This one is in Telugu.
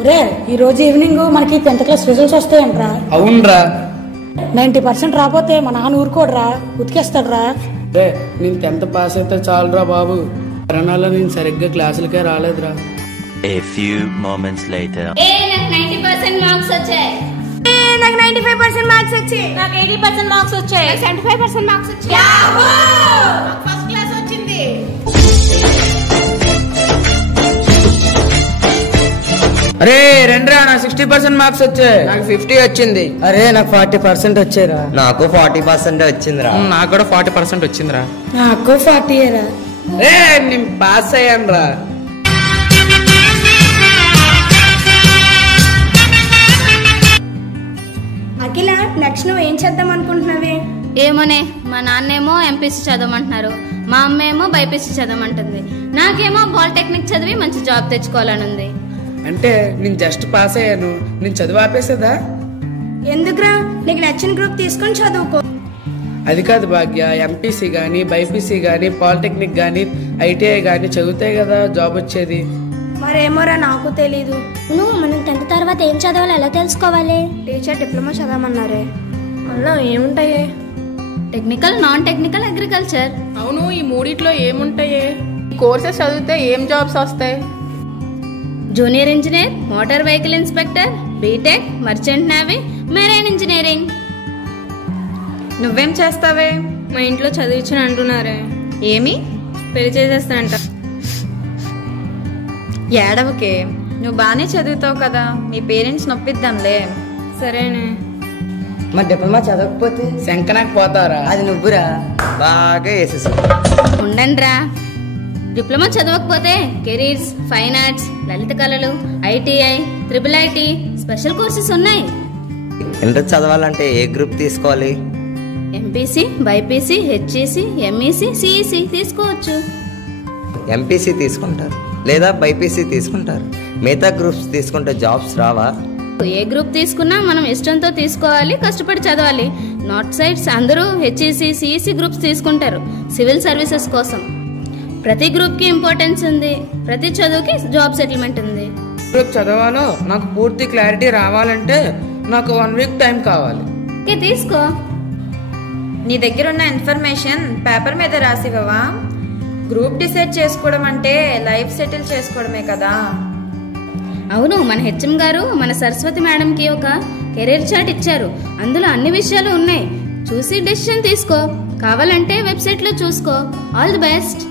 ఒరే ఈ రోజు ఈవినింగ్ మనకి 10th క్లాస్ రిజల్ట్స్ వస్తాయంట్రా. అవునరా. 90% రాకపోతే మా నాన్న ఊరుకోడరా, ఉతికేస్తాడరా. రే నేను 10th పాస్ అయితే చాలురా బాబు. కరోనాలో నేను సరిగ్గా క్లాసులకే రాలేదురా. A few moments later. నాకు 90% మార్క్స్ వచ్చాయి. నాకు 95% మార్క్స్ వచ్చాయి. నాకు 80% మార్క్స్ వచ్చాయి. 75% మార్క్స్ వచ్చాయి. యాహూ! ఫస్ట్ క్లాస్ వచ్చింది. అరే రెండ్రా నాకు 60% మార్క్స్ వచ్చాయి. నాకు 50 వచ్చింది. అరే నాకు 40% వచ్చారా. నాకు 40% వచ్చిందిరా. నాకు కూడా 40% వచ్చిందిరా. నాకు 40 రా. రే నేను పాస్ అయ్యాను రా. అఖిల నెక్స్ట్ నువ్వు ఏం చేద్దాం అనుకుంటున్నావే? ఏమోనే, మా నాన్నేమో ఎంపీసీ చదవమంటున్నారు, మా అమ్మ ఏమో బైపీసీ చదవమంటుంది, నాకేమో పాలిటెక్నిక్ చదివి మంచి జాబ్ తెచ్చుకోవాలని ఉంది. అంటే నేను జస్ట్ పాస్ అయ్యాను, నేను చదువు ఆపేసేదా? ఎందుకురా, నీకు నచ్చిన గ్రూప్ తీసుకొని చదువుకో. అది కాదు భాగ్య, ఎంపీసీ గానీ బైపీసీ గానీ పాలిటెక్నిక్ గానీ ఐటీఐ గానీ చదివితే కదా జాబ్ వచ్చేది. మరేమోరా నాకు తెలీదు. నువ్వు మనం 10th తర్వాత ఏం చదవాలో ఎలా తెలుసుకోవాలి? టీచర్ డిప్లొమా చదవమన్నారే. అందులో ఏముంటాయే? Technical, non technical, agriculture. అవును, ఈ మూడిట్లో ఏముంటాయే? కోర్సెస్ చదివితే ఏం జాబ్స్ వస్తాయి? Junior engineer, motor vehicle inspector, B Tech, merchant navy, marine engineering. నువ్వేం చేస్తావే? మా ఇంట్లో చదివించని అంటున్నారే. ఏమి? పెళ్లి చేసేస్తానంట. ఏడవకే, నువ్వు బాగానే చదువుతావు కదా, మీ పేరెంట్స్ నొప్పిద్దాంలే. సరేనే. మరి డిప్లొమా చదవకపోతే శంకనాకి పోతారా? అది నువ్వురా. బాగా వేసేసావు. ఉండండిరా, డిప్లొమా చదవకపోతే కెరీర్స్, ఫైన్ ఆర్ట్స్, లలిత కళలు, ITI, triple IT special courses ఉన్నాయి. ఇంటర్ చదవాలంటే ఏ గ్రూప్ తీసుకోవాలి? MPC, BiPC, HEC, MEC, CEC తీసుకోవచ్చు. ఎంపీసీ తీసుకుంటారు లేదా బైపీసీ తీసుకుంటారు. మిగతా గ్రూప్స్ తీసుకుంటే జాబ్స్ రావా? ఏ గ్రూప్ తీసుకున్నా మనం ఇష్టంతో తీసుకోవాలి, కష్టపడి చదవాలి. నార్త్ సైడ్స్ అందరూ హెచ్ఈసీ, సిఈసీ గ్రూప్స్ తీసుకుంటారు సివిల్ సర్వీసెస్ కోసం. ప్రతి గ్రూప్ కి ఇంపార్టెన్స్ ఉంది, ప్రతి చదువుకి జాబ్ సెటిల్మెంట్ ఉంది. గ్రూప్ చదవాలో నాకు పూర్తి క్లారిటీ రావాలంటే నాకు 1 వీక్ టైం కావాలి. ఓకే, తీసుకో. నీ దగ్గర ఉన్న ఇన్ఫర్మేషన్ పేపర్ మీద రాసివ్వవా? గ్రూప్ డిసైడ్ చేసుకోవడం అంటే లైఫ్ సెటిల్ చేసుకోవడమే కదా. అవును, మన హెచ్ఎం గారు మన సరస్వతి మేడంకి ఒక కెరీర్ చార్ట్ ఇచ్చారు, అందులో అన్ని విషయాలు ఉన్నాయి. చూసి డెసిషన్ తీసుకో, కావాలంటే వెబ్సైట్ లో చూసుకో. All the best.